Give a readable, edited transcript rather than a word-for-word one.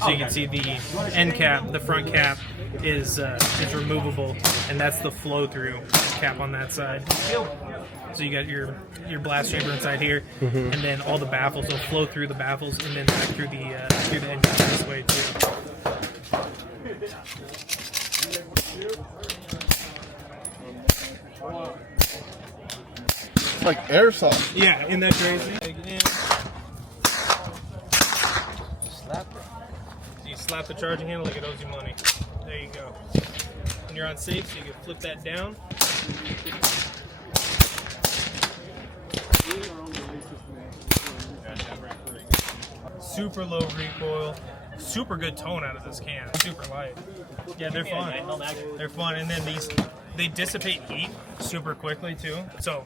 So you can see the end cap, the front cap is removable, and that's the flow-through cap on that side. So you got your blast chamber inside here, and then all the baffles will flow through the baffles and then back through the end cap this way too. It's like airsoft. Yeah, isn't that crazy? So you slap the charging handle like it owes you money. There you go. And you're on safe, so you can flip that down. Super low recoil, super good tone out of this can. Super light. Yeah, they're fun. They're fun, and then they dissipate heat super quickly too. So